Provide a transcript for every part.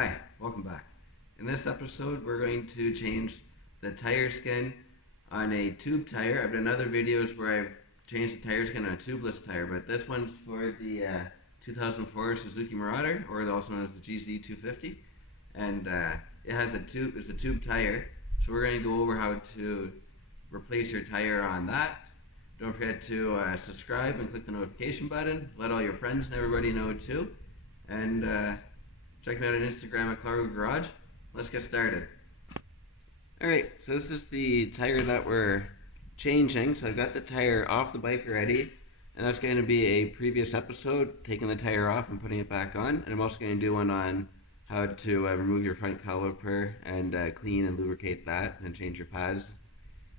Hi, welcome back. In this episode, we're going to change the tire skin on a tube tire. I've done other videos where I've changed the tire skin on a tubeless tire, but this one's for the 2004 Suzuki Marrader, or also known as the GZ250. And it has it's a tube tire, so we're going to go over how to replace your tire on that. Don't forget to subscribe and click the notification button. Let all your friends and everybody know too. And check me out on Instagram at Clargo Garage. Let's get started. Alright, so this is the tire that we're changing. So I've got the tire off the bike already, and that's going to be a previous episode, taking the tire off and putting it back on. And I'm also going to do one on how to remove your front caliper and clean and lubricate that and change your pads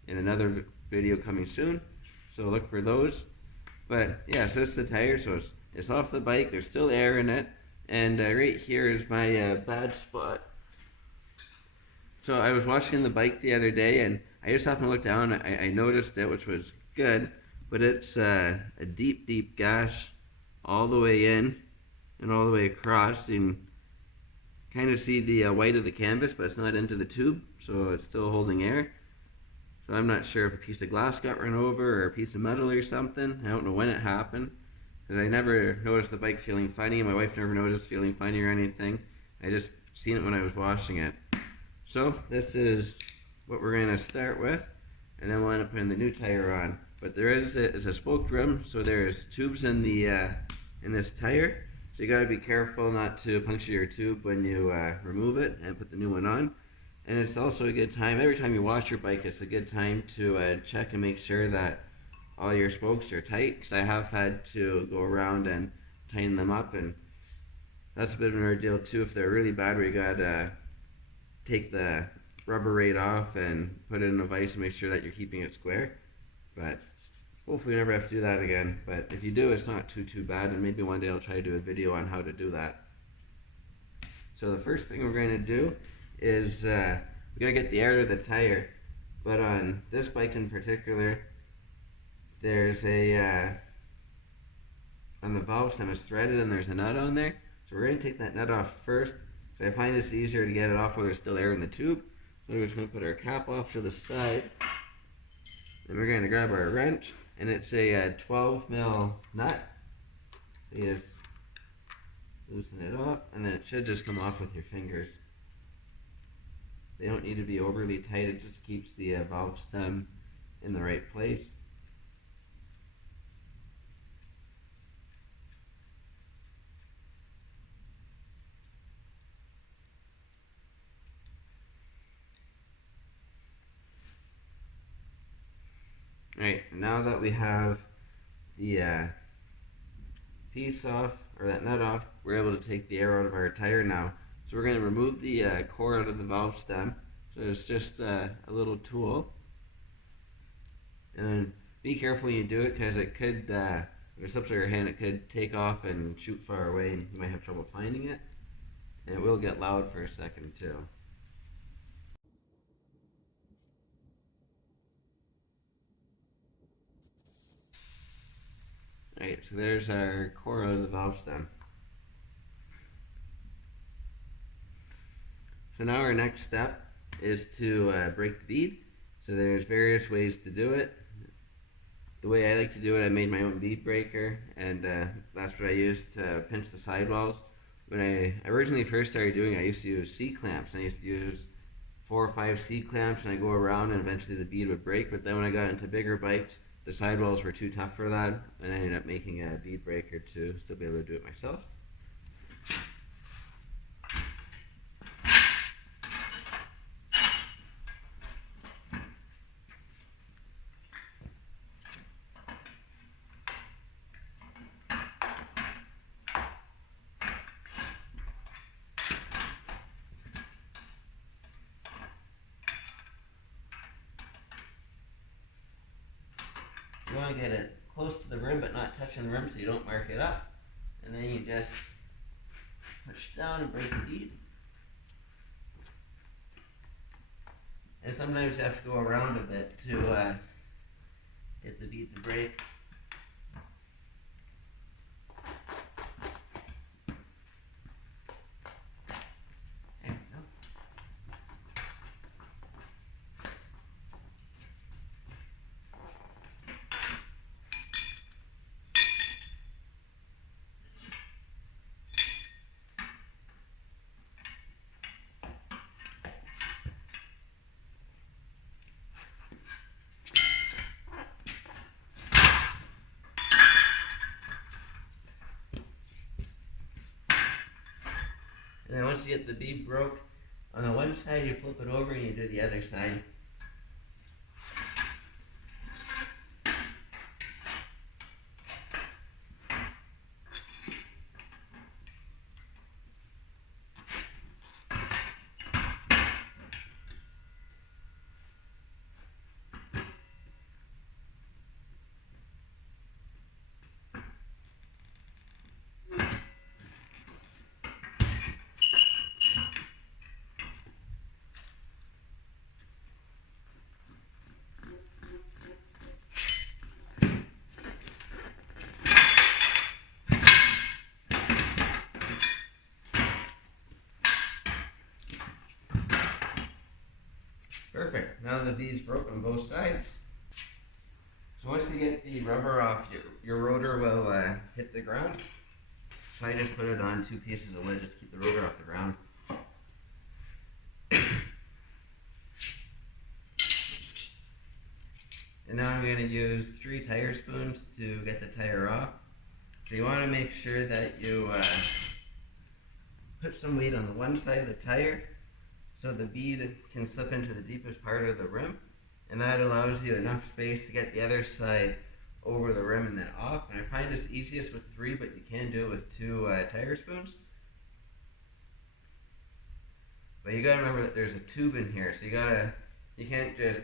in another video coming soon. So look for those. But yeah, so it's the tire, so it's off the bike, there's still air in it. And right here is my bad spot. So I was washing the bike the other day, and I just happened to look down. I noticed it, which was good, but it's a deep gash all the way in and all the way across. You can kind of see the white of the canvas, but it's not into the tube, so it's still holding air. So I'm not sure if a piece of glass got run over or a piece of metal or something. I don't know when it happened. I never noticed the bike feeling funny. My wife never noticed feeling funny or anything. I just seen it when I was washing it. So this is what we're going to start with, and then we'll end up putting the new tire on. But there is a spoked rim, so there's tubes in the in this tire. So you got to be careful not to puncture your tube when you remove it and put the new one on. And it's also a good time, every time you wash your bike, it's a good time to check and make sure that all your spokes are tight, because I have had to go around and tighten them up, and that's a bit of an ordeal too if they're really bad, where you gotta take the rubber right off and put it in a vise and make sure that you're keeping it square. But hopefully you never have to do that again. But if you do, it's not too bad, and maybe one day I'll try to do a video on how to do that. So the first thing we're going to do is we gotta get the air out of the tire. But on this bike in particular, there's a on the valve stem is threaded and there's a nut on there. So we're going to take that nut off first, so I find it's easier to get it off while there's still air in the tube. So we're just going to put our cap off to the side. Then we're going to grab our wrench, and it's a 12 mil nut. You just loosen it off, and then it should just come off with your fingers. They don't need to be overly tight, it just keeps the valve stem in the right place. Alright, now that we have the piece off, or that nut off, we're able to take the air out of our tire now. So we're going to remove the core out of the valve stem. So it's just a little tool. And then be careful when you do it, because it could, if it slips out of your hand, it could take off and shoot far away, and you might have trouble finding it. And it will get loud for a second too. Alright, so there's our core out of the valve stem. So now our next step is to break the bead. So there's various ways to do it. The way I like to do it, I made my own bead breaker, and that's what I used to pinch the sidewalls. When I originally first started doing it, I used to use C-clamps. I used to use 4 or 5 C-clamps, and I go around, and eventually the bead would break. But then when I got into bigger bikes, the sidewalls were too tough for that, and I ended up making a bead breaker to still be able to do it myself. You want to get it close to the rim but not touching the rim so you don't mark it up. And then you just push down and break the bead. And sometimes you have to go around a bit to get the bead to break. And then once you get the bead broke on the one side, you flip it over and you do the other side. Perfect. Now the bead's broke on both sides. So once you get the rubber off, your rotor will hit the ground. So I just put it on 2 pieces of wood just to keep the rotor off the ground. And now I'm going to use 3 tire spoons to get the tire off. So you want to make sure that you put some weight on the one side of the tire so the bead can slip into the deepest part of the rim, and that allows you enough space to get the other side over the rim and then off. And I find it's easiest with 3, but you can do it with 2 tire spoons. But you gotta remember that there's a tube in here, so you can't just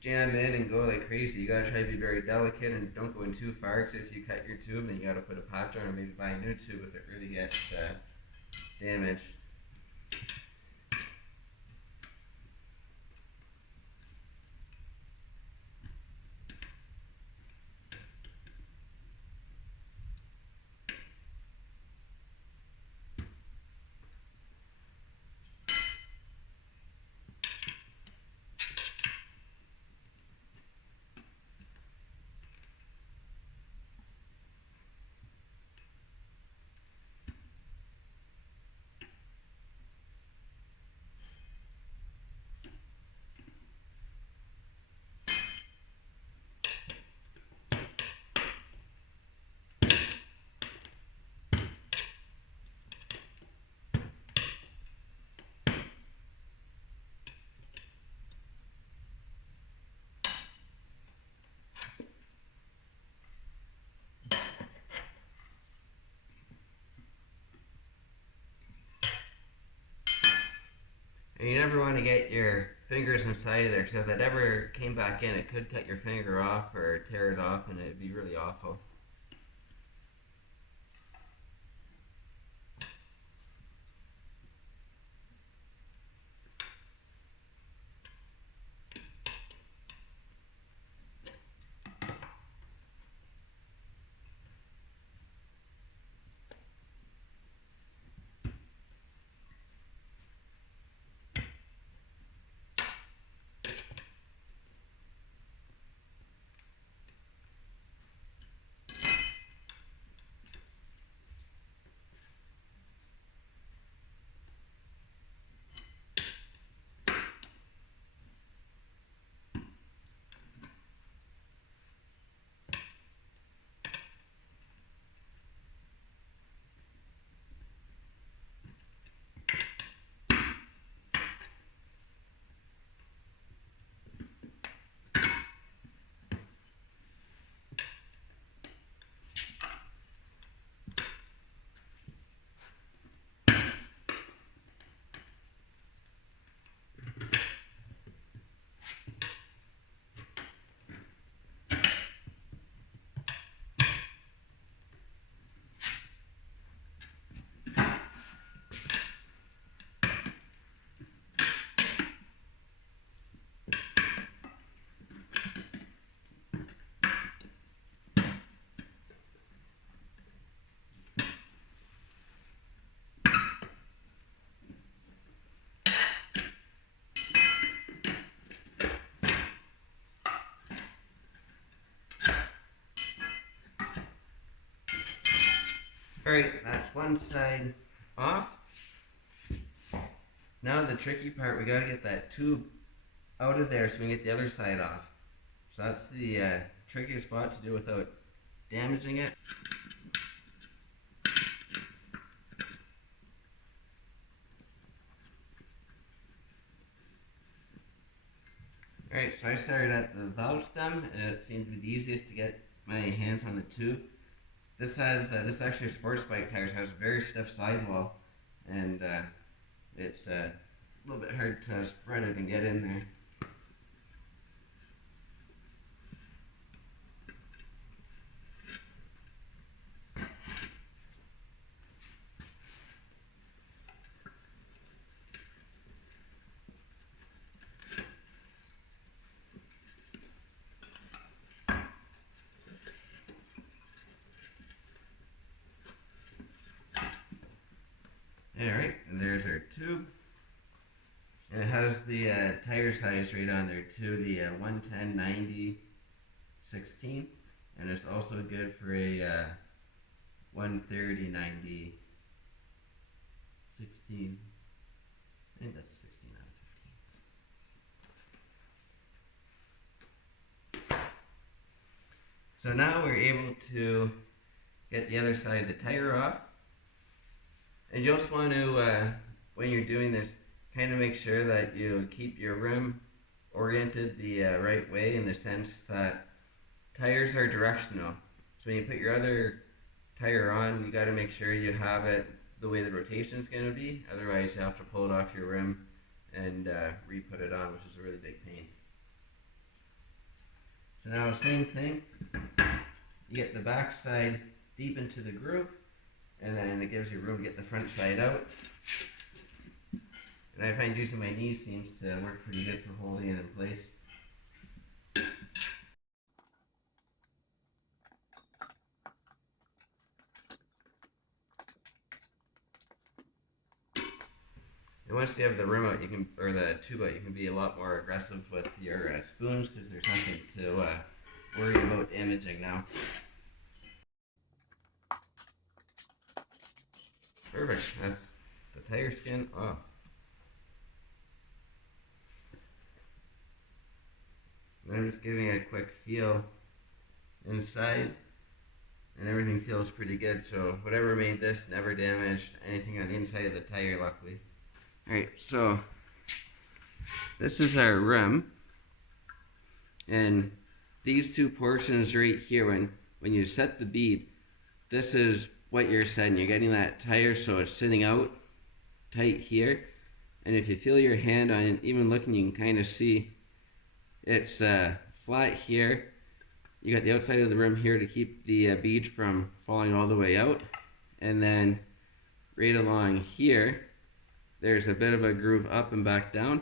jam in and go like crazy. You gotta try to be very delicate and don't go in too far, because if you cut your tube, then you gotta put a patch on or maybe buy a new tube if it really gets damaged. And you never want to get your fingers inside of there, because if that ever came back in, it could cut your finger off or tear it off, and it'd be really awful. Alright, that's one side off. Now the tricky part, we gotta get that tube out of there so we can get the other side off. So that's the trickiest spot to do without damaging it. Alright, so I started at the valve stem, and it seemed to be the easiest to get my hands on the tube. This has this actually a sports bike tire, so it has a very stiff sidewall, and it's a little bit hard to spread it and get in there. Alright, and there's our tube. And it has the tire size right on there too, the 110, 90, 16. And it's also good for a 130, 90, 16. I think that's 16 out of 15. So now we're able to get the other side of the tire off. And you just want to, when you're doing this, kind of make sure that you keep your rim oriented the right way, in the sense that tires are directional. So when you put your other tire on, you got to make sure you have it the way the rotation is going to be. Otherwise, you have to pull it off your rim and re-put it on, which is a really big pain. So now, same thing. You get the back side deep into the groove, and then it gives you room to get the front side out. And I find using my knee seems to work pretty good for holding it in place. And once you have the rim out, you can, or the tube out, you can be a lot more aggressive with your spoons, because there's nothing to worry about damaging now. Perfect. That's the tire skin off. And I'm just giving a quick feel inside, and everything feels pretty good. So whatever made this never damaged anything on the inside of the tire, luckily. Alright, so this is our rim, and these two portions right here, when you set the bead, this is what you're setting. You're getting that tire so it's sitting out tight here, and if you feel your hand on it, even looking, you can kind of see it's flat here. You got the outside of the rim here to keep the bead from falling all the way out, and then right along here there's a bit of a groove up and back down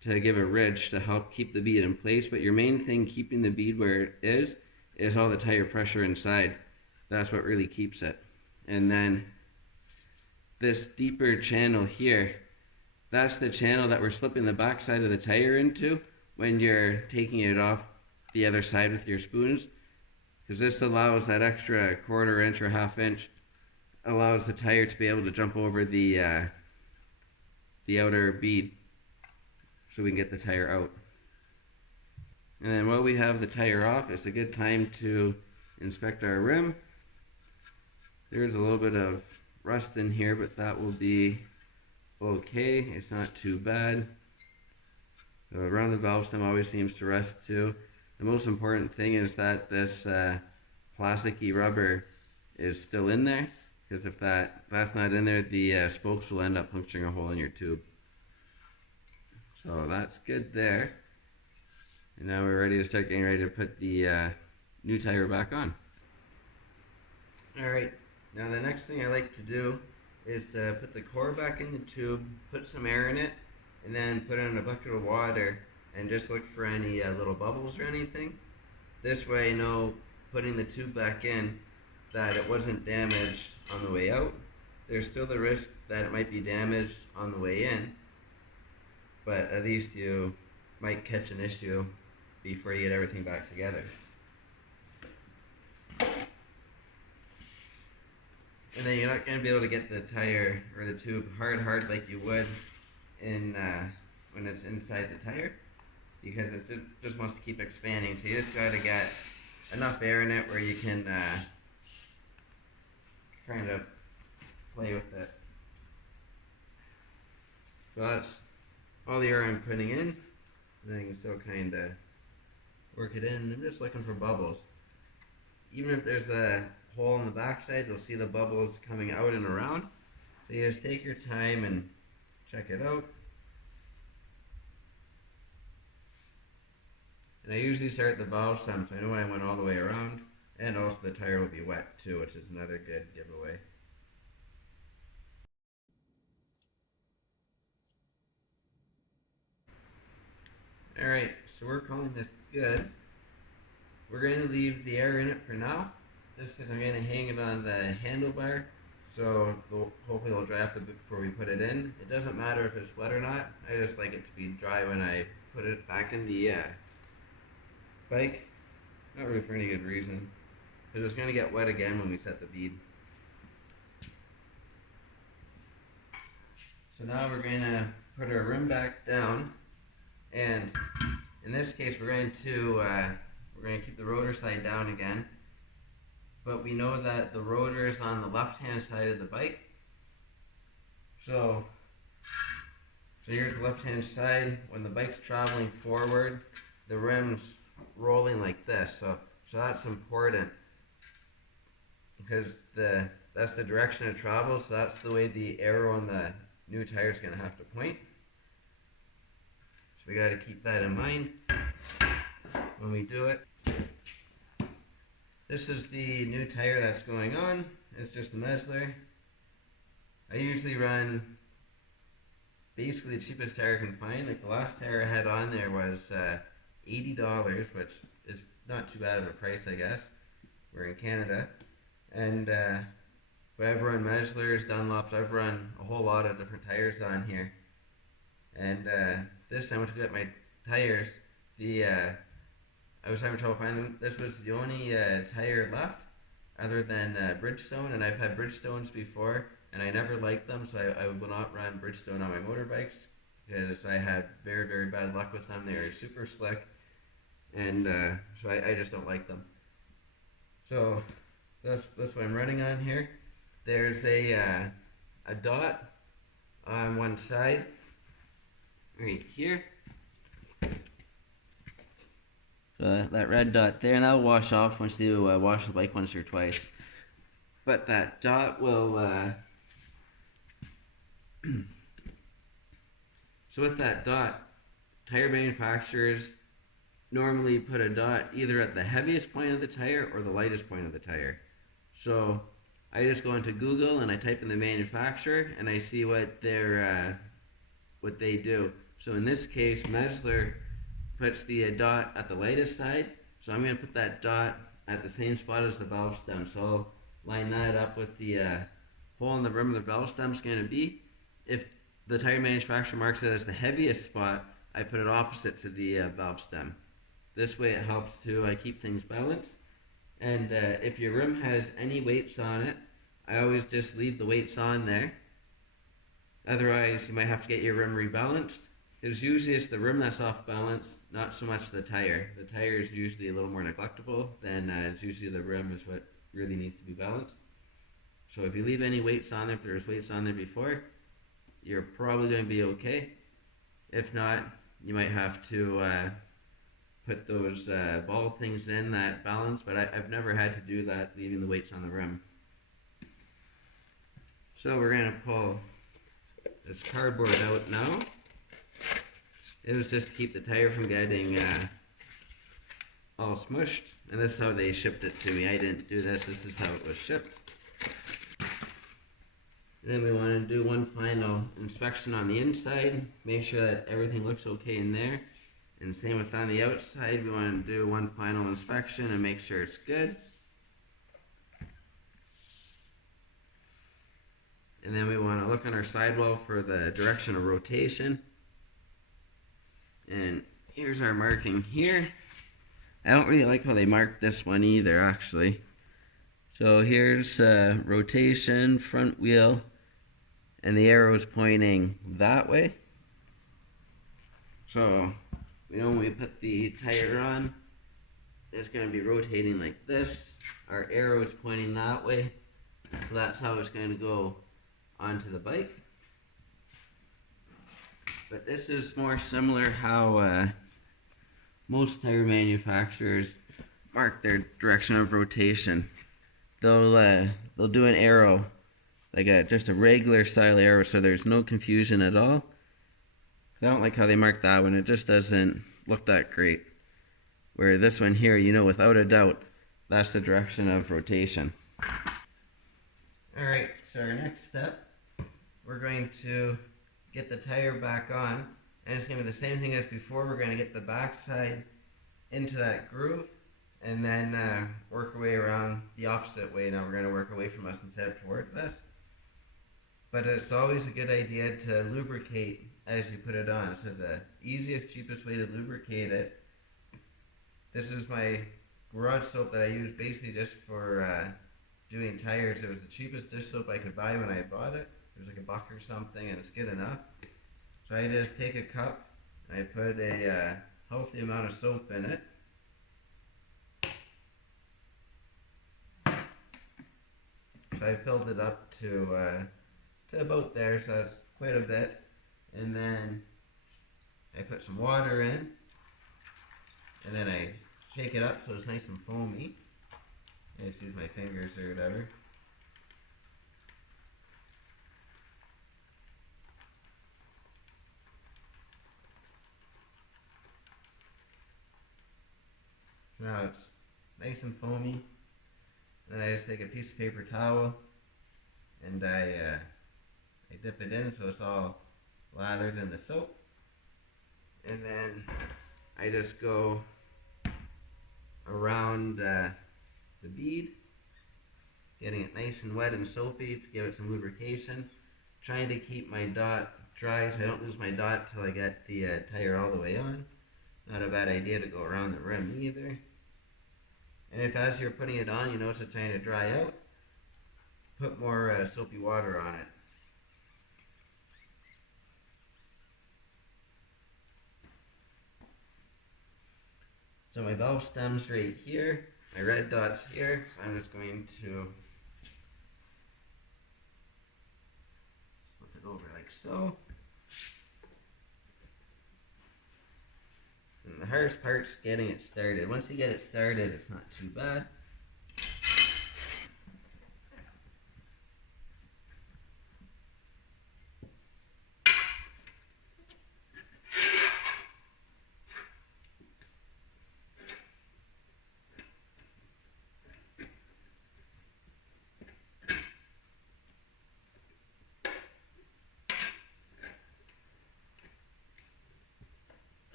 to give a ridge to help keep the bead in place. But your main thing keeping the bead where it is all the tire pressure inside. That's what really keeps it. And then this deeper channel here, that's the channel that we're slipping the back side of the tire into when you're taking it off the other side with your spoons, because this allows that extra 1/4 inch or 1/2 inch, allows the tire to be able to jump over the outer bead so we can get the tire out. And then while we have the tire off, it's a good time to inspect our rim. There's a little bit of rust in here, but that will be okay. It's not too bad. So around the valve stem always seems to rust too. The most important thing is that this plasticky rubber is still in there, because if that's not in there, the spokes will end up puncturing a hole in your tube. So that's good there. And now we're ready to start getting ready to put the new tire back on. Alright, now the next thing I like to do is to put the core back in the tube, put some air in it, and then put it in a bucket of water and just look for any little bubbles or anything. This way I know, putting the tube back in, that it wasn't damaged on the way out. There's still the risk that it might be damaged on the way in, but at least you might catch an issue before you get everything back together. And then you're not going to be able to get the tire or the tube hard like you would in when it's inside the tire, because it just wants to keep expanding. So you just got to get enough air in it where you can kind of play with it. So that's all the air I'm putting in. And then you can still kind of work it in. I'm just looking for bubbles. Even if there's a hole in the backside, you'll see the bubbles coming out and around. So you just take your time and check it out. And I usually start the valve stem, so I know I went all the way around. And also the tire will be wet too, which is another good giveaway. Alright, so we're calling this good. We're going to leave the air in it for now, just because I'm going to hang it on the handlebar, so hopefully it'll dry up a bit before we put it in. It doesn't matter if it's wet or not, I just like it to be dry when I put it back in the bike. Not really for any good reason, because it's going to get wet again when we set the bead. So now we're going to put our rim back down, and in this case we're going to keep the rotor side down again, but we know that the rotor is on the left hand side of the bike. So here's the left hand side. When the bike's traveling forward, the rim's rolling like this. So that's important, because that's the direction of travel, so that's the way the arrow on the new tire is going to have to point. So we got to keep that in mind when we do it. This is the new tire that's going on. It's just the Mesler. I usually run basically the cheapest tire I can find. Like the last tire I had on there was $80, which is not too bad of a price, I guess. We're in Canada. And but I've run Meslers, Dunlops, I've run a whole lot of different tires on here. And this time I went to get my tires, I was having trouble finding them. This was the only tire left other than Bridgestone, and I've had Bridgestones before, and I never liked them, so I will not run Bridgestone on my motorbikes, because I had very, very bad luck with them. They are super slick, and so I just don't like them. So that's what I'm running on here. There's a dot on one side, right here. That red dot there, and that'll wash off once you wash the bike once or twice. But that dot will... So with that dot, tire manufacturers normally put a dot either at the heaviest point of the tire or the lightest point of the tire. So I just go into Google and I type in the manufacturer and I see what they do. So in this case, Mesler puts the dot at the lightest side, so I'm going to put that dot at the same spot as the valve stem. So I'll line that up with the hole in the rim of the valve stem is going to be. If the tire manufacturer marks it as the heaviest spot, I put it opposite to the valve stem. This way it helps to keep things balanced. And if your rim has any weights on it, I always just leave the weights on there. Otherwise, you might have to get your rim rebalanced. Because usually it's the rim that's off balance, not so much the tire. The tire is usually a little more neglectable than it's usually the rim is what really needs to be balanced. So if you leave any weights on there, if there's weights on there before, you're probably going to be okay. If not, you might have to put those ball things in that balance, but I've never had to do that, leaving the weights on the rim. So we're going to pull this cardboard out now. It was just to keep the tire from getting all smushed, and this is how they shipped it to me. I didn't do this, this is how it was shipped. Then we want to do one final inspection on the inside, make sure that everything looks okay in there. And same with on the outside, we want to do one final inspection and make sure it's good. And then we want to look on our sidewall for the direction of rotation. And here's our marking here. I don't really like how they marked this one either, actually. So here's rotation, front wheel, and the arrow is pointing that way. So we know when we put the tire on, it's going to be rotating like this. Our arrow is pointing that way. So that's how it's going to go onto the bike. But this is more similar how most tire manufacturers mark their direction of rotation. They'll do an arrow, like just a regular style arrow, so there's no confusion at all. I don't like how they mark that one. It just doesn't look that great. Where this one here, you know, without a doubt, that's the direction of rotation. Alright, so our next step, we're going to get the tire back on, and it's going to be the same thing as before. We're going to get the backside into that groove, and then work our way around the opposite way. Now we're going to work away from us instead of towards us. But it's always a good idea to lubricate as you put it on. So the easiest, cheapest way to lubricate it, this is my garage soap that I use basically just for doing tires. It was the cheapest dish soap I could buy when I bought it. It was like $1 or something, and it's good enough. So I just take a cup and I put a healthy amount of soap in it. So I filled it up to about there, so that's quite a bit. And then I put some water in, and then I shake it up so it's nice and foamy. I just use my fingers or whatever. Now it's nice and foamy. Then I just take a piece of paper towel and I dip it in so it's all lathered in the soap. And then I just go around the bead, getting it nice and wet and soapy to give it some lubrication. Trying to keep my dot dry so I don't lose my dot till I get the tire all the way on. Not a bad idea to go around the rim either. And if as you're putting it on you notice it's starting to dry out, put more soapy water on it. So my valve stem's right here, my red dot's here, so I'm just going to flip it over like so. And the hardest part's getting it started. Once you get it started, it's not too bad.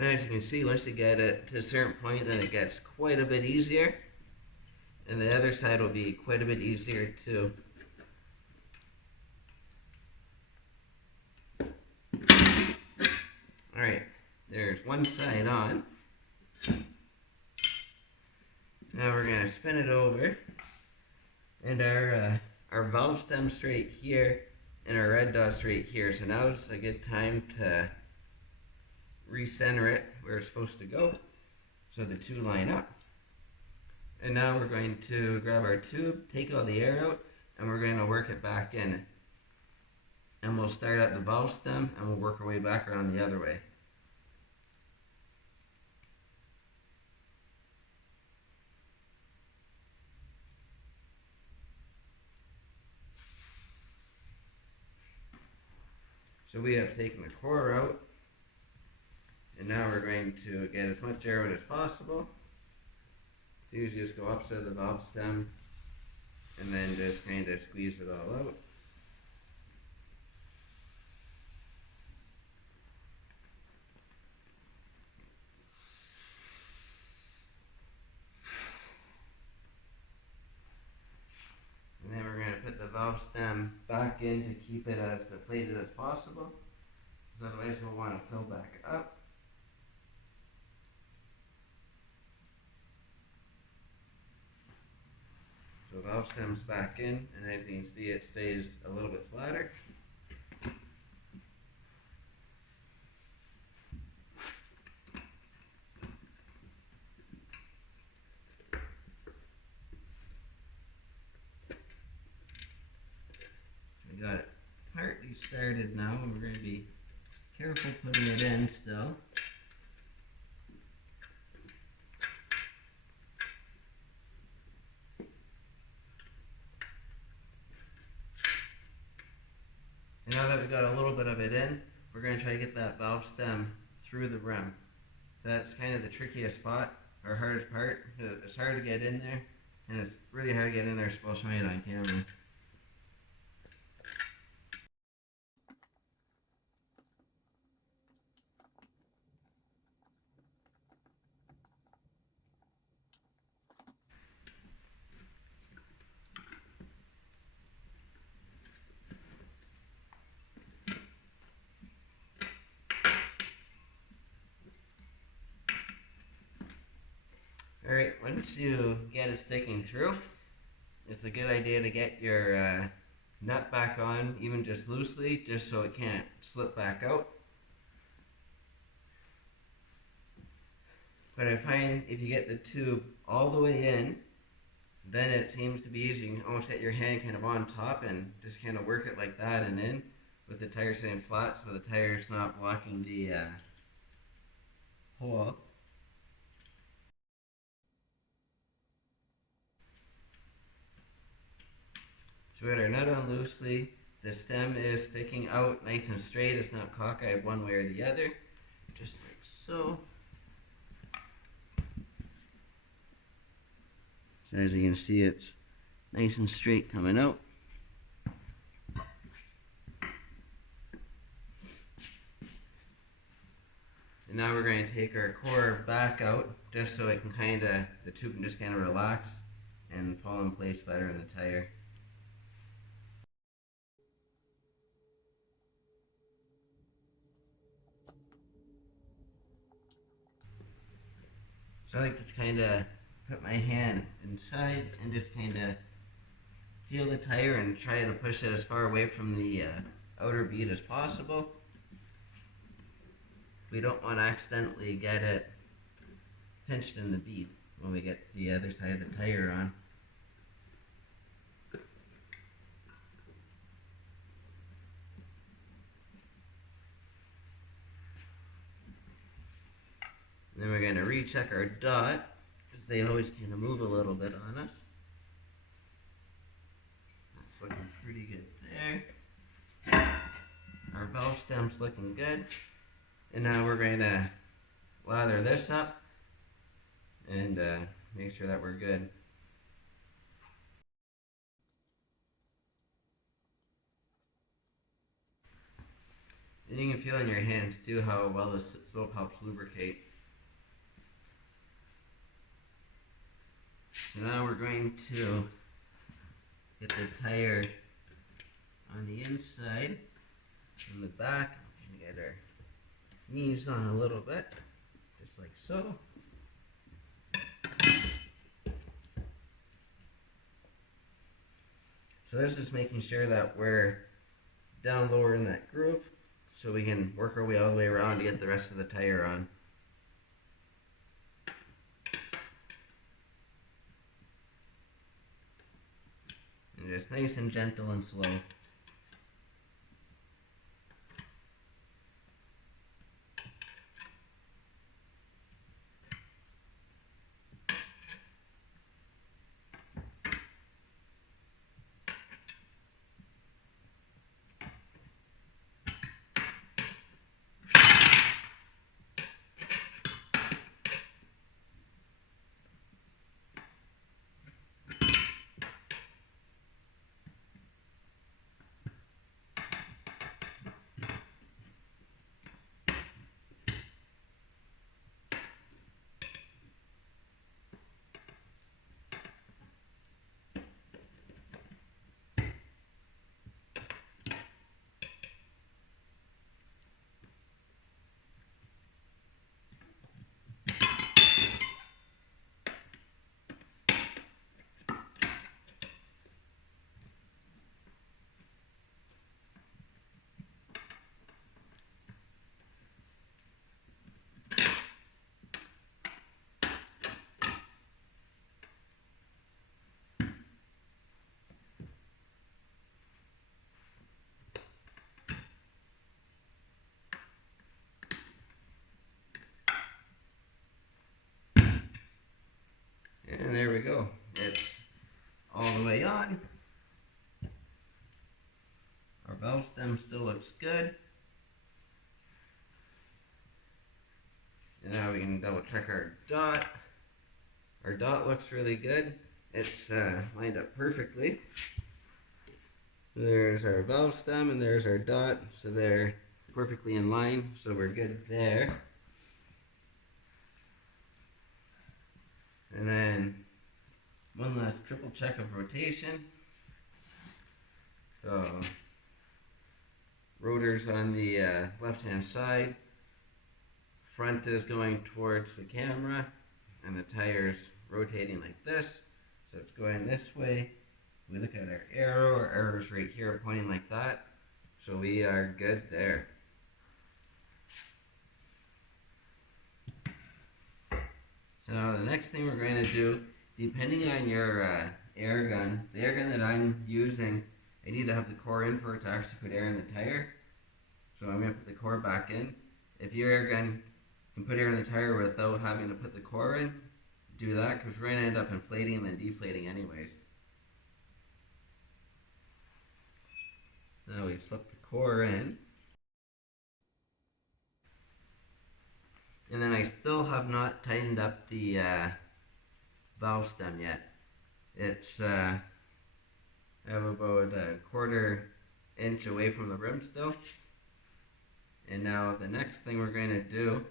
And as you can see, once you get it to a certain point, then it gets quite a bit easier. And the other side will be quite a bit easier too. Alright, there's one side on. Now we're going to spin it over. And our valve stem's straight here, and our red dot's straight here. So now it's a good time to recenter it where it's supposed to go so the two line up. And now we're going to grab our tube, take all the air out, and we're going to work it back in. And we'll start at the valve stem and we'll work our way back around the other way. So we have taken the core out, and now we're going to get as much air out as possible. Usually just go upside the valve stem and then just kind of squeeze it all out. And then we're going to put the valve stem back in to keep it as deflated as possible, because otherwise we'll want to fill back up. So the valve stem's back in, and as you can see it stays a little bit flatter. We got it partly started now, and we're going to be careful putting it in still. And now that we've got a little bit of it in, we're going to try to get that valve stem through the rim. That's kind of the trickiest spot, or hardest part. It's hard to get in there, and it's really hard to get in there, so I'll show you it on camera. Alright, once you get it sticking through, it's a good idea to get your nut back on, even just loosely, just so it can't slip back out. But I find if you get the tube all the way in, then it seems to be easy. You can almost get your hand kind of on top and just kind of work it like that and in, with the tire staying flat so the tire's not blocking the hole. So we got our nut on loosely. The stem is sticking out nice and straight. It's not cockeyed one way or the other. Just like so. So as you can see, it's nice and straight coming out. And now we're going to take our core back out just so it can the tube can just kind of relax and fall in place better in the tire. So I like to kind of put my hand inside and just kind of feel the tire and try to push it as far away from the outer bead as possible. We don't want to accidentally get it pinched in the bead when we get the other side of the tire on. Then we're going to recheck our dot, because they always kind of move a little bit on us. That's looking pretty good there. Our valve stem's looking good. And now we're going to lather this up and make sure that we're good. And you can feel in your hands too how well the soap helps lubricate. So now we're going to get the tire on the inside and the back. We're going to get our knees on a little bit, just like so. So this is making sure that we're down lower in that groove so we can work our way all the way around to get the rest of the tire on. And just nice and gentle and slow. stem still looks good. And now we can double check our dot. Our dot looks really good. It's lined up perfectly. There's our valve stem and there's our dot, so they're perfectly in line, so we're good there. And then one last triple check of rotation. So rotor's on the left hand side, front is going towards the camera, and the tire's rotating like this, so it's going this way. We look at our arrow's right here pointing like that, so we are good there. So now the next thing we're going to do, depending on your air gun, the air gun that I'm using, I need to have the core in for it to actually put air in the tire. So I'm going to put the core back in. If your air gun can put air in the tire without having to put the core in, do that, because we're going to end up inflating and then deflating anyways. Now we slip the core in. And then I still have not tightened up the valve stem yet. It's I have about a 1/4 inch away from the rim still. And now the next thing we're going to do,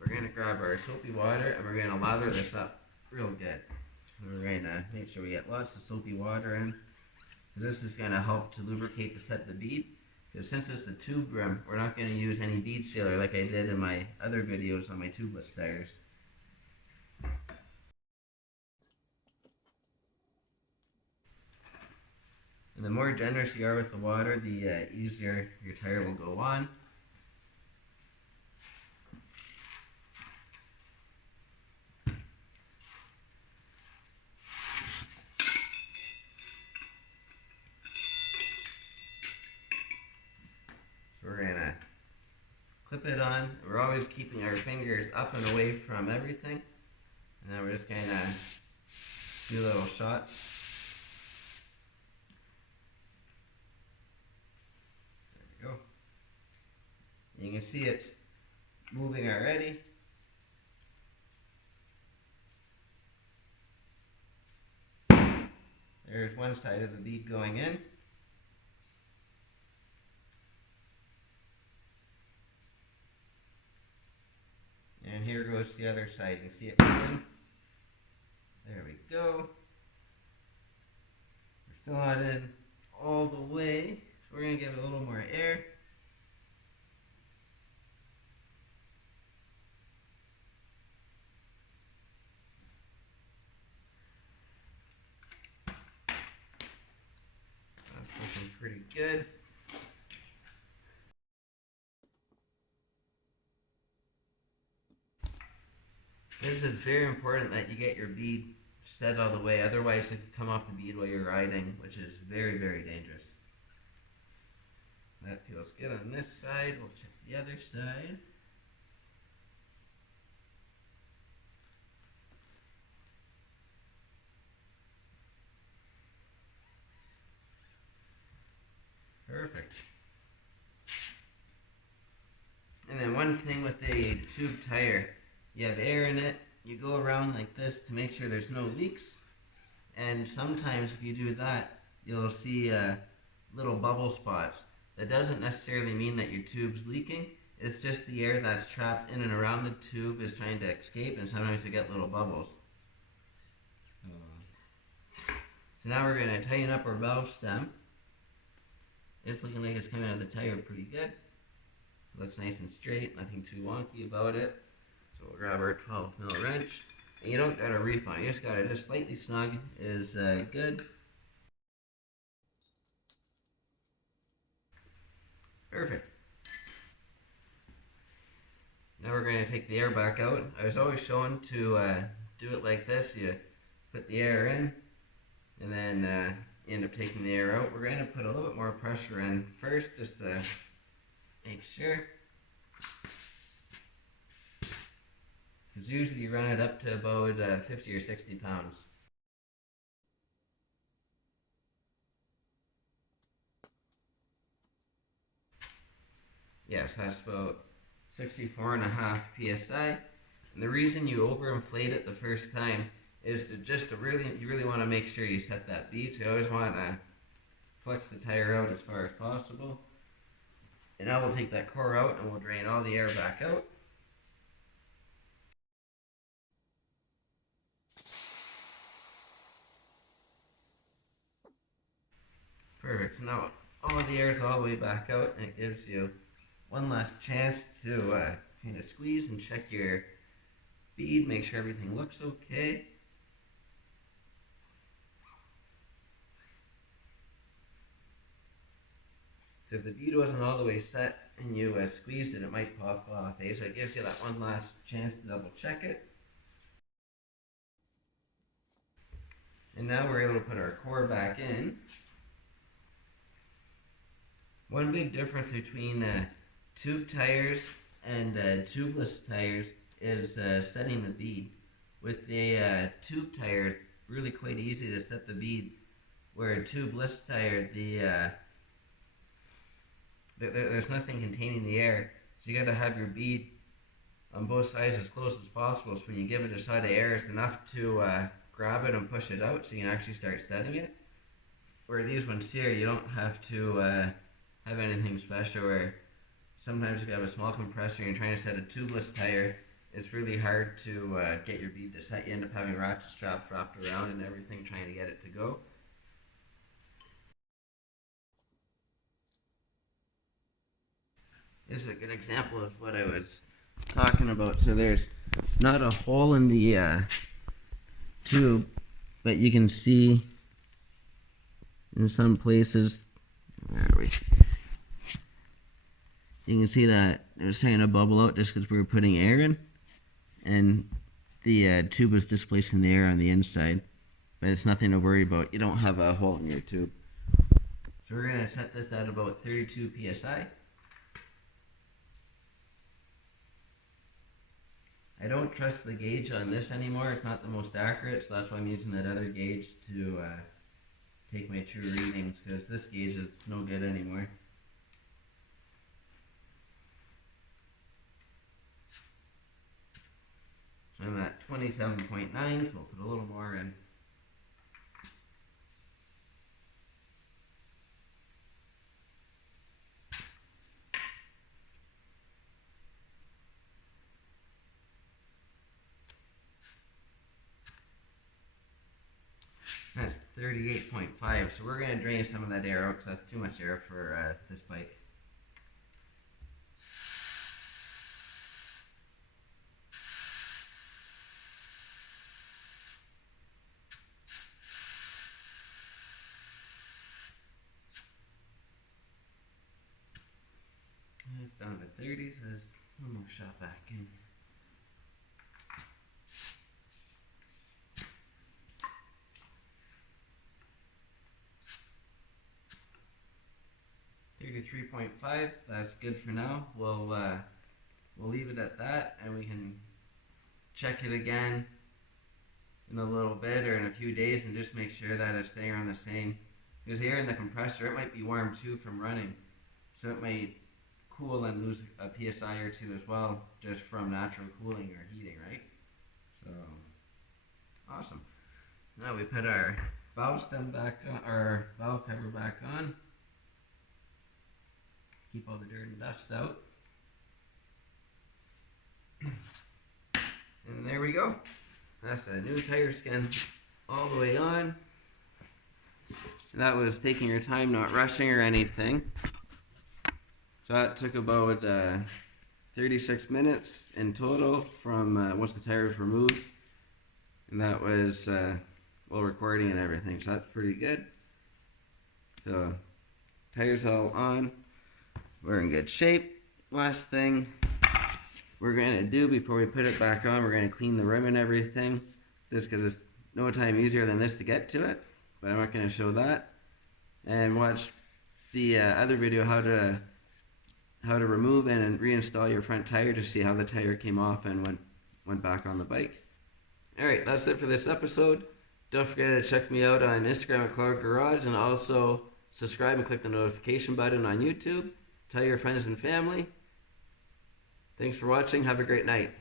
we're going to grab our soapy water and we're going to lather this up real good. We're going to make sure we get lots of soapy water in. This is going to help to lubricate to set the bead. Because since it's a tube rim, we're not going to use any bead sealer like I did in my other videos on my tubeless tires. And the more generous you are with the water, the easier your tire will go on. We're going to clip it on. We're always keeping our fingers up and away from everything. And then we're just going to do little shots. There we go. You can see it's moving already. There's one side of the bead going in. And here goes the other side. You can see it moving. There we go. We're still not in all the way, so we're going to give it a little more air. That's looking pretty good. This is very important that you get your bead set all the way, otherwise it could come off the bead while you're riding, which is very, very dangerous. That feels good on this side. We'll check the other side. Perfect. And then one thing with a tube tire, you have air in it, you go around like this to make sure there's no leaks, and sometimes if you do that, you'll see little bubble spots. That doesn't necessarily mean that your tube's leaking, it's just the air that's trapped in and around the tube is trying to escape, and sometimes you get little bubbles. So now we're going to tighten up our valve stem. It's looking like it's coming out of the tire pretty good. It looks nice and straight, nothing too wonky about it. So we'll grab our 12mm wrench. And you don't got to reef on it, you just got to just slightly snug is good. Perfect. Now we're going to take the air back out. I was always shown to do it like this. You put the air in and then you end up taking the air out. We're going to put a little bit more pressure in first just to make sure. Because usually you run it up to about 50 or 60 pounds. Yes, that's about 64.5 psi. And the reason you overinflate it the first time is you really want to make sure you set that bead. So you always want to flex the tire out as far as possible. And now we'll take that core out and we'll drain all the air back out. Perfect. So now all the air is all the way back out, and it gives you one last chance to kind of squeeze and check your bead, make sure everything looks okay. So if the bead wasn't all the way set and you squeezed it, it might pop off. Eh? So it gives you that one last chance to double check it. And now we're able to put our core back in. One big difference between tube tires and tubeless tires is setting the bead. With the tube tire, it's really quite easy to set the bead, where a tubeless tire, there's nothing containing the air, so you got to have your bead on both sides as close as possible, so when you give it a shot of air, it's enough to grab it and push it out so you can actually start setting it. Where these ones here, you don't have to have anything special, where sometimes if you have a small compressor and you're trying to set a tubeless tire, it's really hard to get your bead to set. You end up having ratchet straps wrapped around and everything trying to get it to go. This is a good example of what I was talking about. So there's not a hole in the tube, but you can see in some places, where are we? You can see that it was starting to bubble out just because we were putting air in, and the tube was displacing the air on the inside, but it's nothing to worry about. You don't have a hole in your tube. So we're going to set this at about 32 psi. I don't trust the gauge on this anymore. It's not the most accurate, so that's why I'm using that other gauge to take my true readings, because this gauge is no good anymore. So I'm at 27.9, so we'll put a little more in. That's 38.5, so we're going to drain some of that air out because that's too much air for this bike. It's down to 30, so there's one more shot back in. .5, that's good for now. We'll leave it at that, and we can check it again in a little bit or in a few days and just make sure that it's staying around the same. Because the air in the compressor, it might be warm too from running, so it might cool and lose a psi or two as well, just from natural cooling or heating, right? So awesome. Now we put our valve stem back on, our valve cover back on. Keep all the dirt and dust out. And there we go. That's a new tire skin all the way on. And that was taking your time, not rushing or anything. So that took about 36 minutes in total from once the tire was removed. And that was while recording and everything. So that's pretty good. So tires all on. We're in good shape. Last thing we're going to do before we put it back on, we're going to clean the rim and everything, just because it's no time easier than this to get to it, but I'm not going to show that. And watch the other video, how to remove and reinstall your front tire to see how the tire came off and went back on the bike. Alright, that's it for this episode. Don't forget to check me out on Instagram at Clargo Garage, and also subscribe and click the notification button on YouTube. Tell your friends and family, Thanks for watching. Have a great night.